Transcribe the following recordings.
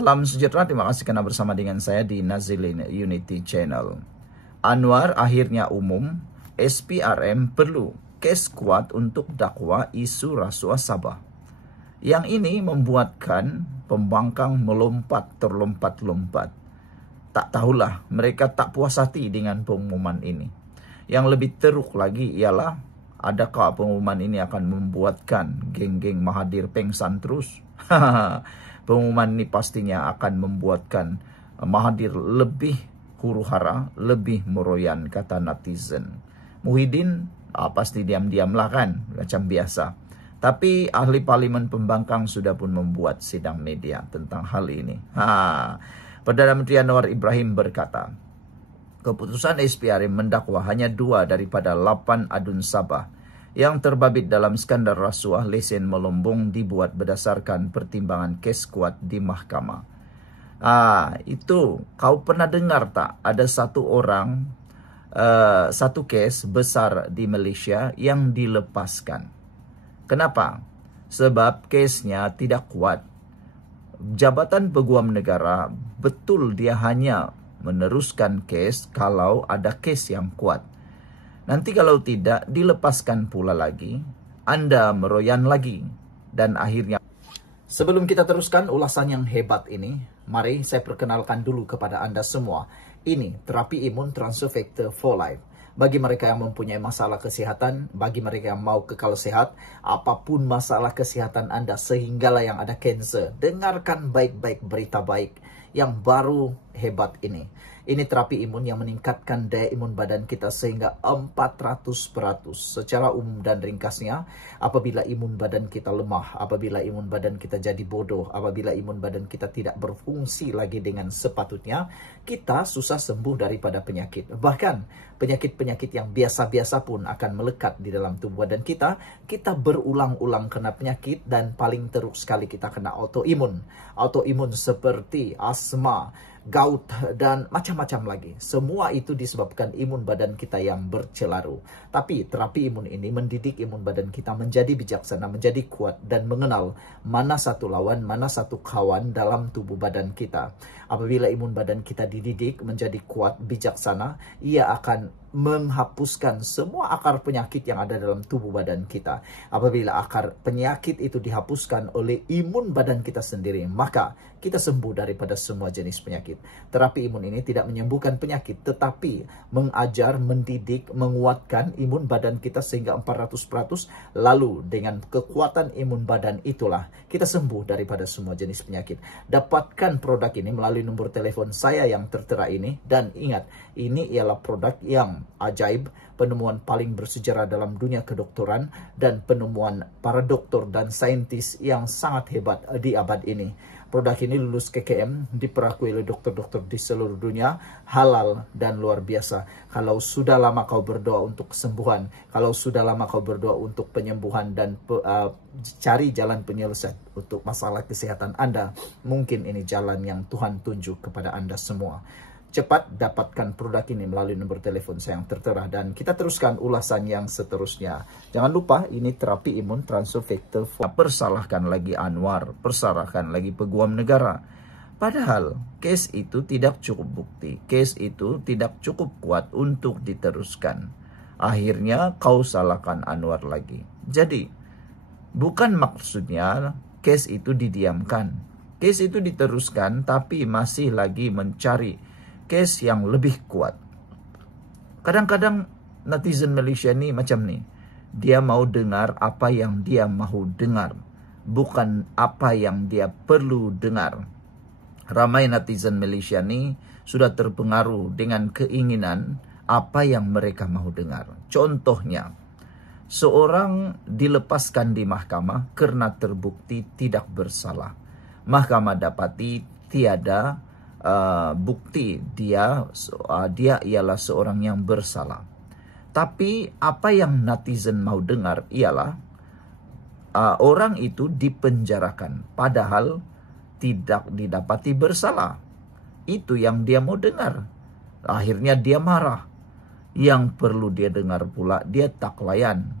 Salam sejahtera, terima kasih karena bersama dengan saya di Nazilin Unity Channel. Anwar akhirnya umum, SPRM perlu kes kuat untuk dakwa isu rasuah Sabah. Yang ini membuatkan pembangkang terlompat-lompat. Tak tahulah, mereka tak puas hati dengan pengumuman ini. Yang lebih teruk lagi ialah, adakah pengumuman ini akan membuatkan geng-geng Mahathir pengsan terus? Pengumuman ini pastinya akan membuatkan Mahathir lebih huru-hara, lebih meroyan, kata netizen. Muhyiddin pasti diam-diamlah kan, macam biasa. Tapi ahli parlimen pembangkang sudah pun membuat sidang media tentang hal ini. Perdana Menteri Anwar Ibrahim berkata, keputusan SPRM mendakwa hanya 2 daripada 8 adun Sabah yang terbabit dalam skandal rasuah lesen melombong dibuat berdasarkan pertimbangan kes kuat di mahkamah. Itu kau pernah dengar tak ada satu kes besar di Malaysia yang dilepaskan? Kenapa? Sebab kesnya tidak kuat. Jabatan Peguam Negara betul dia hanya meneruskan kes kalau ada kes yang kuat. Nanti kalau tidak, dilepaskan pula lagi, Anda meroyan lagi. Dan akhirnya, sebelum kita teruskan ulasan yang hebat ini, mari saya perkenalkan dulu kepada Anda semua. Ini terapi imun transfer factor for life. Bagi mereka yang mempunyai masalah kesehatan, bagi mereka yang mau kekal sehat, apapun masalah kesehatan Anda, sehinggalah yang ada kanser, dengarkan baik-baik berita baik yang baru hebat ini. Ini terapi imun yang meningkatkan daya imun badan kita sehingga 400%. Secara umum dan ringkasnya, apabila imun badan kita lemah, apabila imun badan kita jadi bodoh, apabila imun badan kita tidak berfungsi lagi dengan sepatutnya, kita susah sembuh daripada penyakit. Bahkan penyakit-penyakit yang biasa-biasa pun akan melekat di dalam tubuh badan kita. Kita berulang-ulang kena penyakit dan paling teruk sekali kita kena autoimun. Autoimun seperti asma, gout, dan macam-macam lagi. Semua itu disebabkan imun badan kita yang bercelaru. Tapi terapi imun ini mendidik imun badan kita menjadi bijaksana, menjadi kuat, dan mengenal mana satu lawan, mana satu kawan dalam tubuh badan kita. Apabila imun badan kita dididik menjadi kuat, bijaksana, ia akan menghapuskan semua akar penyakit yang ada dalam tubuh badan kita. Apabila akar penyakit itu dihapuskan oleh imun badan kita sendiri, maka kita sembuh daripada semua jenis penyakit. Terapi imun ini tidak menyembuhkan penyakit, tetapi mengajar, mendidik, menguatkan imun badan kita sehingga 400%. Lalu dengan kekuatan imun badan itulah kita sembuh daripada semua jenis penyakit. Dapatkan produk ini melalui nomor telepon saya yang tertera ini. Dan ingat, ini ialah produk yang ajaib, penemuan paling bersejarah dalam dunia kedokteran, dan penemuan para doktor dan saintis yang sangat hebat di abad ini. Produk ini lulus KKM, diperakui oleh dokter-dokter di seluruh dunia, halal dan luar biasa. Kalau sudah lama kau berdoa untuk kesembuhan, kalau sudah lama kau berdoa untuk penyembuhan dan cari jalan penyelesaian untuk masalah kesehatan Anda, mungkin ini jalan yang Tuhan tunjuk kepada Anda semua. Cepat dapatkan produk ini melalui nomor telepon saya yang tertera. Dan kita teruskan ulasan yang seterusnya. Jangan lupa, ini terapi imun transfer factor. Persalahkan lagi Anwar, persalahkan lagi Peguam Negara. Padahal kes itu tidak cukup bukti, kes itu tidak cukup kuat untuk diteruskan. Akhirnya kau salahkan Anwar lagi. Jadi bukan maksudnya kes itu didiamkan, kes itu diteruskan, tapi masih lagi mencari kes yang lebih kuat. Kadang-kadang netizen Malaysia ni macam ni. Dia mau dengar apa yang dia mahu dengar, bukan apa yang dia perlu dengar. Ramai netizen Malaysia ni sudah terpengaruh dengan keinginan apa yang mereka mahu dengar. Contohnya, seorang dilepaskan di mahkamah kerana terbukti tidak bersalah. Mahkamah dapati tiada bukti dia ialah seorang yang bersalah. Tapi apa yang netizen mau dengar ialah orang itu dipenjarakan padahal tidak didapati bersalah. Itu yang dia mau dengar. Akhirnya dia marah. Yang perlu dia dengar pula, dia tak layan.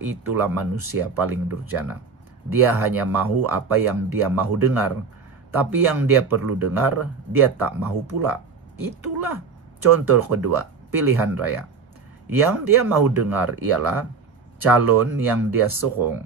Itulah manusia paling durjana. Dia hanya mahu apa yang dia mahu dengar. Tapi yang dia perlu dengar, dia tak mahu pula. Itulah contoh kedua, pilihan raya. Yang dia mahu dengar ialah calon yang dia sokong.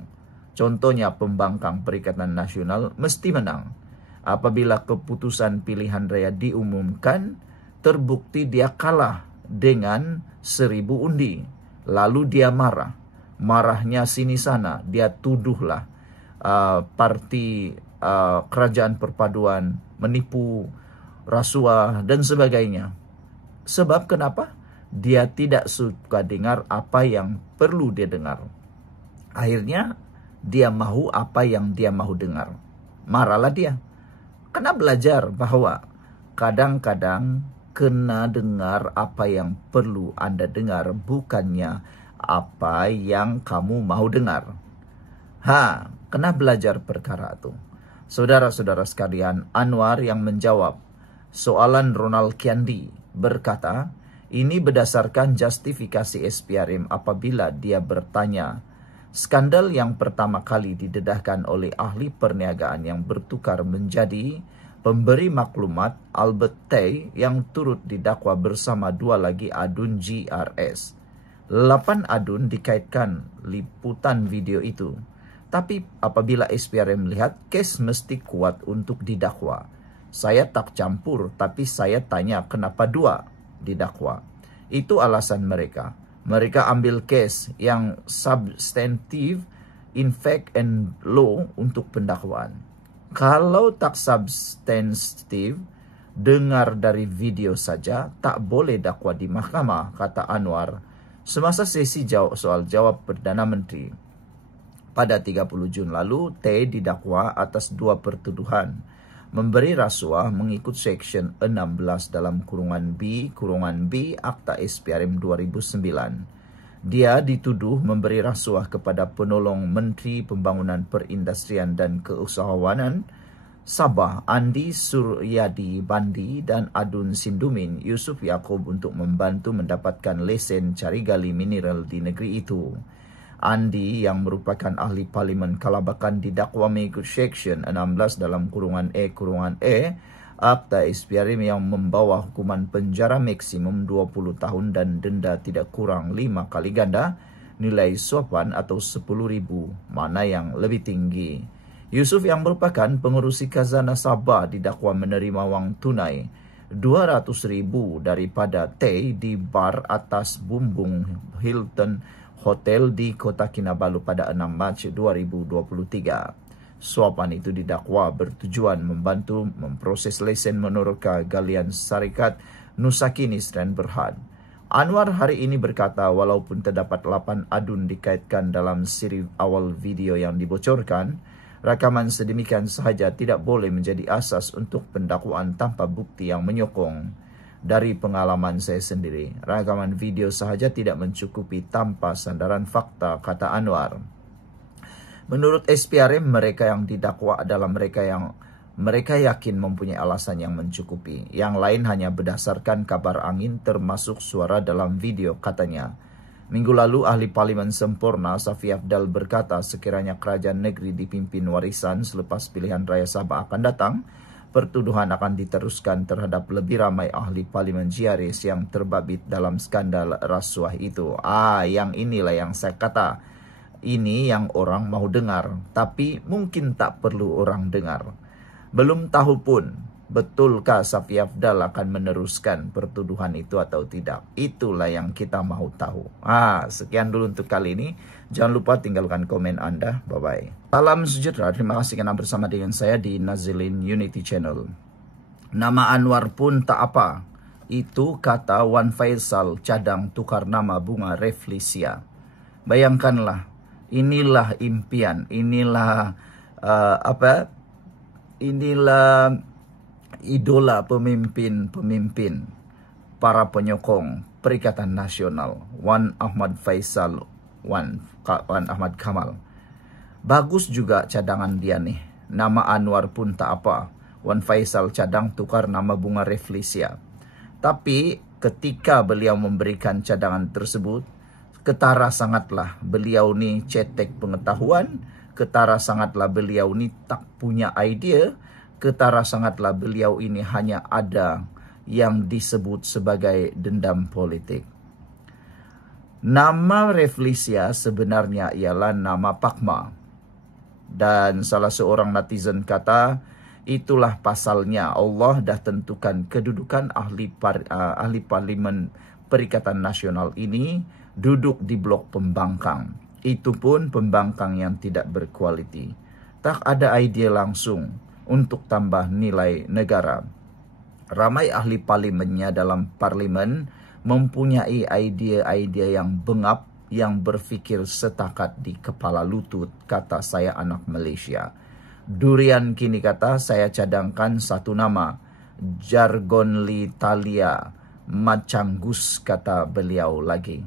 Contohnya pembangkang Perikatan Nasional mesti menang. Apabila keputusan pilihan raya diumumkan, terbukti dia kalah dengan 1000 undi. Lalu dia marah. Marahnya sini sana, dia tuduhlah parti kerajaan perpaduan menipu, rasuah dan sebagainya. Sebab kenapa? Dia tidak suka dengar apa yang perlu dia dengar. Akhirnya dia mahu apa yang dia mahu dengar. Marahlah dia. Kena belajar bahwa kadang-kadang kena dengar apa yang perlu Anda dengar, bukannya apa yang kamu mahu dengar. Kena belajar perkara itu. Saudara-saudara sekalian, Anwar yang menjawab soalan Ronald Kiandi berkata, ini berdasarkan justifikasi SPRM apabila dia bertanya, skandal yang pertama kali didedahkan oleh ahli perniagaan yang bertukar menjadi pemberi maklumat Albert Tay yang turut didakwa bersama 2 lagi adun GRS. 8 adun dikaitkan liputan video itu. Tapi apabila SPRM melihat kes mesti kuat untuk didakwa. Saya tak campur, tapi saya tanya kenapa 2 didakwa. Itu alasan mereka. Mereka ambil kes yang substantive, in fact and law untuk pendakwaan. Kalau tak substantive, dengar dari video saja, tak boleh dakwa di mahkamah, kata Anwar semasa sesi soal jawab Perdana Menteri. Pada 30 Jun lalu, Tay didakwa atas 2 pertuduhan. Memberi rasuah mengikut Section 16 dalam kurungan B Akta SPRM 2009. Dia dituduh memberi rasuah kepada penolong Menteri Pembangunan Perindustrian dan Keusahawanan Sabah Andi Suryadi Bandi dan Adun Sindumin Yusuf Yaakob untuk membantu mendapatkan lesen cari gali mineral di negeri itu. Andi yang merupakan ahli parlimen Kalabakan didakwa mengikut Section 16 dalam kurungan E Akta SPRM yang membawa hukuman penjara maksimum 20 tahun dan denda tidak kurang 5 kali ganda nilai suapan atau 10.000, mana yang lebih tinggi. Yusuf yang merupakan pengurusi khazanah Sabah didakwa menerima wang tunai 200.000 daripada Tay di bar atas Bumbung Hilton Hotel di Kota Kinabalu pada 6 Mac 2023. Suapan itu didakwa bertujuan membantu memproses lesen menurut kegalian Syarikat Nusakinis dan Berhad. Anwar hari ini berkata walaupun terdapat 8 adun dikaitkan dalam siri awal video yang dibocorkan, rakaman sedemikian sahaja tidak boleh menjadi asas untuk pendakwaan tanpa bukti yang menyokong. Dari pengalaman saya sendiri, rakaman video sahaja tidak mencukupi tanpa sandaran fakta, kata Anwar. Menurut SPRM, mereka yang didakwa adalah mereka yakin mempunyai alasan yang mencukupi. Yang lain hanya berdasarkan kabar angin termasuk suara dalam video, katanya. Minggu lalu, ahli parlimen sempurna Safi Afdal berkata sekiranya kerajaan negeri dipimpin warisan selepas pilihan raya Sabah akan datang, pertuduhan akan diteruskan terhadap lebih ramai ahli parlimen GRS yang terbabit dalam skandal rasuah itu. Yang inilah yang saya kata. Ini yang orang mau dengar, tapi mungkin tak perlu orang dengar. Belum tahu pun, betulkah Safi Afdal akan meneruskan pertuduhan itu atau tidak. Itulah yang kita mau tahu. Sekian dulu untuk kali ini. Jangan lupa tinggalkan komen Anda. Bye-bye. Salam sejahtera. Terima kasih karena bersama dengan saya di Nazilin Unity Channel. Nama Anwar pun tak apa. Itu kata Wan Faisal cadang tukar nama bunga Reflesia. Bayangkanlah. Inilah impian. Inilah inilah idola pemimpin para penyokong Perikatan Nasional, Wan Ahmad Faisal, Wan Ahmad Kamal. Bagus juga cadangan dia nih. Nama Anwar pun tak apa. Wan Faisal cadang tukar nama bunga Reflesia. Tapi ketika beliau memberikan cadangan tersebut, ketara sangatlah beliau ni cetek pengetahuan, ketara sangatlah beliau ni tak punya idea, ketara sangatlah beliau ini hanya ada yang disebut sebagai dendam politik. Nama Rafflesia sebenarnya ialah nama Pakma. Dan salah seorang netizen kata, itulah pasalnya Allah dah tentukan kedudukan ahli parlimen Perikatan Nasional ini duduk di blok pembangkang. Itu pun pembangkang yang tidak berkualiti. Tak ada idea langsung untuk tambah nilai negara. Ramai ahli parlimennya dalam parlimen mempunyai idea-idea yang bengap, yang berfikir setakat di kepala lutut, kata saya anak Malaysia. Durian kini kata, saya cadangkan satu nama, Jargon Litalia Macanggus, kata beliau lagi.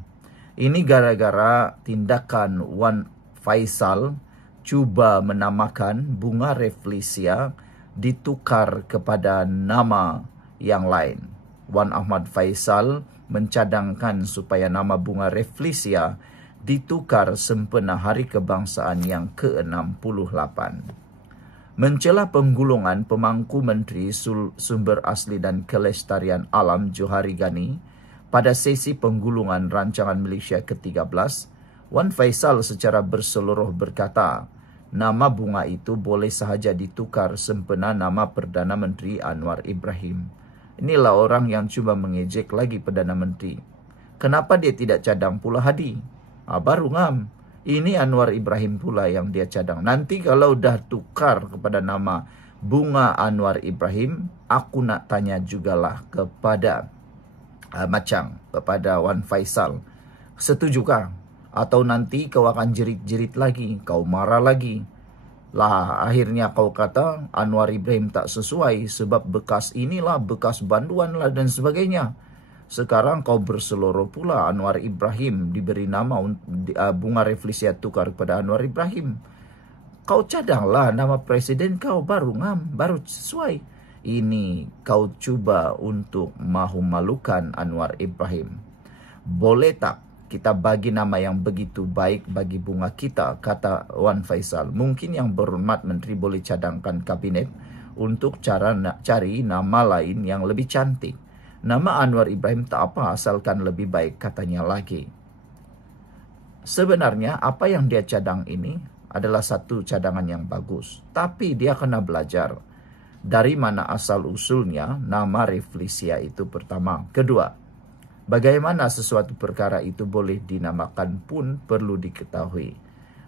Ini gara-gara tindakan Wan Faisal cuba menamakan bunga Rafflesia ditukar kepada nama yang lain. Wan Ahmad Faisal mencadangkan supaya nama bunga Rafflesia ditukar sempena Hari Kebangsaan yang ke-68. Mencela penggulungan pemangku Menteri Sumber Asli dan Kelestarian Alam Johari Ghani pada sesi penggulungan rancangan Malaysia ke-13, Wan Faisal secara berseluruh berkata, nama bunga itu boleh sahaja ditukar sempena nama Perdana Menteri Anwar Ibrahim. Inilah orang yang cuba mengejek lagi Perdana Menteri. Kenapa dia tidak cadang pula Hadi? Baru ngam. Ini Anwar Ibrahim pula yang dia cadang. Nanti kalau dah tukar kepada nama bunga Anwar Ibrahim, aku nak tanya jugalah kepada kepada Wan Faisal. Setujukah? Atau nanti kau akan jerit-jerit lagi, kau marah lagi. Lah akhirnya kau kata Anwar Ibrahim tak sesuai sebab bekas inilah, bekas banduan lah dan sebagainya. Sekarang kau berseluruh pula Anwar Ibrahim diberi nama bunga Rafflesia tukar kepada Anwar Ibrahim. Kau cadanglah nama presiden kau, baru ngam, baru sesuai. Ini kau cuba untuk mahu-malukan Anwar Ibrahim. Boleh tak kita bagi nama yang begitu baik bagi bunga kita, kata Wan Faisal. Mungkin yang berhormat menteri boleh cadangkan kabinet untuk cari nama lain yang lebih cantik. Nama Anwar Ibrahim tak apa asalkan lebih baik, katanya lagi. Sebenarnya apa yang dia cadang ini adalah satu cadangan yang bagus. Tapi dia kena belajar dari mana asal-usulnya nama Rafflesia itu pertama. Kedua, bagaimana sesuatu perkara itu boleh dinamakan pun perlu diketahui.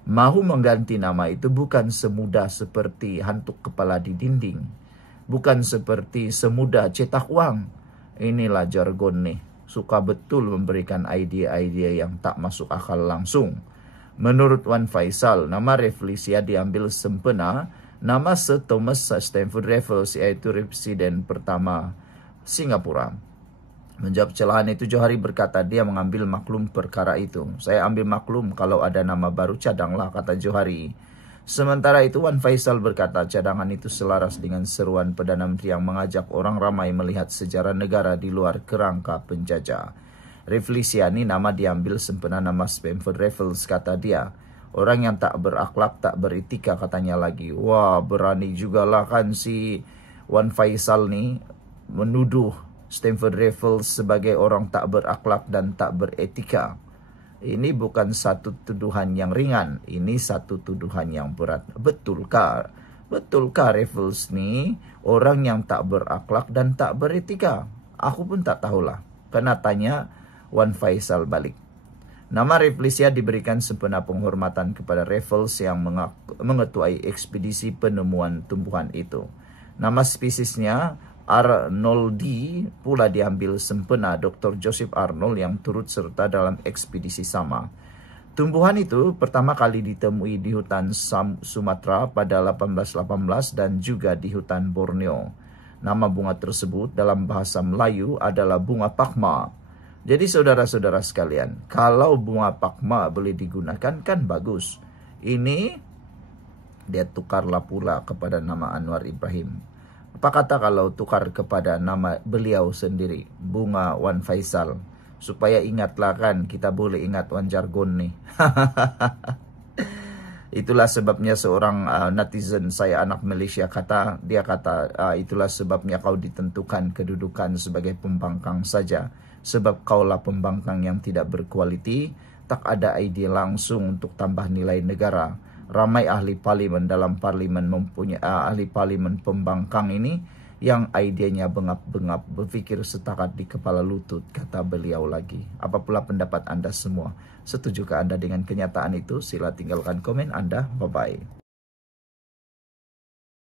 Mahu mengganti nama itu bukan semudah seperti hantuk kepala di dinding. Bukan seperti semudah cetak uang. Inilah jargon nih. Suka betul memberikan idea-idea yang tak masuk akal langsung. Menurut Wan Faisal, nama Rafflesia diambil sempena nama Sir Thomas Stamford Raffles, yaitu Presiden pertama Singapura. Menjawab celahan itu, Johari berkata dia mengambil maklum perkara itu. Saya ambil maklum, kalau ada nama baru cadanglah, kata Johari. Sementara itu Wan Faisal berkata cadangan itu selaras dengan seruan Perdana Menteri yang mengajak orang ramai melihat sejarah negara di luar kerangka penjajah. Rafflesia ini nama diambil sempena nama Stamford Raffles, kata dia. Orang yang tak berakhlak, tak beretika, katanya lagi. Wah, berani jugalah kan si Wan Faisal ni menuduh Stamford Raffles sebagai orang tak berakhlak dan tak beretika. Ini bukan satu tuduhan yang ringan, ini satu tuduhan yang berat. Betulkah? Betulkah Raffles ni orang yang tak berakhlak dan tak beretika? Aku pun tak tahulah. Kena tanya Wan Faisal balik. Nama Rafflesia diberikan sempena penghormatan kepada Raffles yang mengetuai ekspedisi penemuan tumbuhan itu. Nama spesiesnya Arnoldi pula diambil sempena Dr. Joseph Arnold yang turut serta dalam ekspedisi sama. Tumbuhan itu pertama kali ditemui di hutan Sumatera pada 1818 dan juga di hutan Borneo. Nama bunga tersebut dalam bahasa Melayu adalah bunga pakma. Jadi saudara-saudara sekalian, kalau bunga pakma boleh digunakan kan bagus. Ini dia tukarlah pula kepada nama Anwar Ibrahim. Apa kata kalau tukar kepada nama beliau sendiri, bunga Wan Faisal, supaya ingatlah kan, kita boleh ingat Wan jargon nih. Itulah sebabnya seorang netizen saya, anak Malaysia, dia kata itulah sebabnya kau ditentukan kedudukan sebagai pembangkang saja. Sebab kaulah pembangkang yang tidak berkualiti, tak ada ide langsung untuk tambah nilai negara. Ramai ahli parlimen dalam parlimen mempunyai ahli parlimen pembangkang ini yang idenya bengap-bengap, berfikir setakat di kepala lutut, kata beliau lagi. Apa pula pendapat Anda semua? Setujukah Anda dengan kenyataan itu? Sila tinggalkan komen Anda. Bye-bye.